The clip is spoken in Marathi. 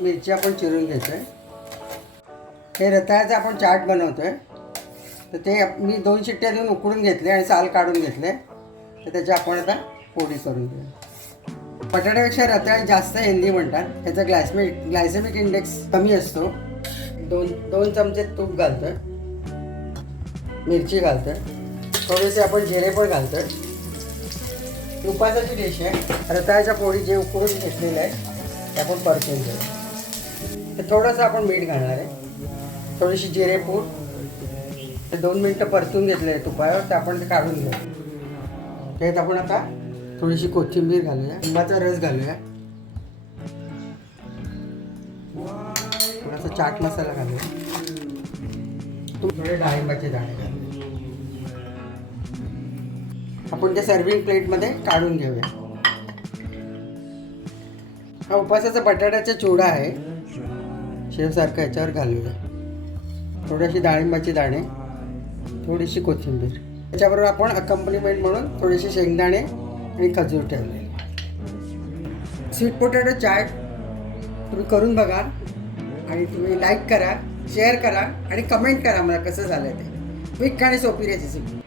मिरची आपण चिरून घेतोय. हे रताळ्याचा आपण चाट बनवतोय. तर ते मी 2 शिट्ट्या देऊन उकडून घेतले आणि साल काढून घेतले. तर त्याची आपण आता पोळी करून घेऊ. बटाट्यापेक्षा रताळे जास्त हेल्दी म्हणतात. त्याचा ग्लायसेमिक इंडेक्स कमी असतो. 2 चमचे तूप घालतोय, मिरची घालतोय, थोडेसे आपण जिरे पण घालतोय. उपासाची डिश आहे. रताळ्याच्या पोळी जे उकडून घेतलेलं आहे ते आपण परतून घेऊ. तर थोडंसं आपण मीठ घालणार आहे, थोडीशी जिरेपूड. ते 2 मिनटं परतून घेतले तुपावर. तर आपण ते काढून घेऊ. त्यात आपण आता थोडीशी कोथिंबीर घालूया, लिंबाचा रस घालूया, थोडासा चाट मसाला घालूया, थोडे डाळिंबाचे दाणे घालूया. आपण त्या सर्विंग प्लेटमध्ये काढून घेऊया. हा उपासाचा बटाट्याचा चिवडा आहे. शेवसारखं याच्यावर घालूया. थोडीशी डाळिंबाची दाणे, थोडीशी कोथिंबीर. त्याच्याबरोबर आपण अकंपनीमेंट म्हणून थोडेसे शेंगदाणे आणि खजूर ठेवले. स्वीट पोटॅटो चाट तुम्ही करून बघा आणि तुम्ही लाईक करा, शेअर करा आणि कमेंट करा मला कसं झालं ते. क्विक आणि सोपी रेसिपी.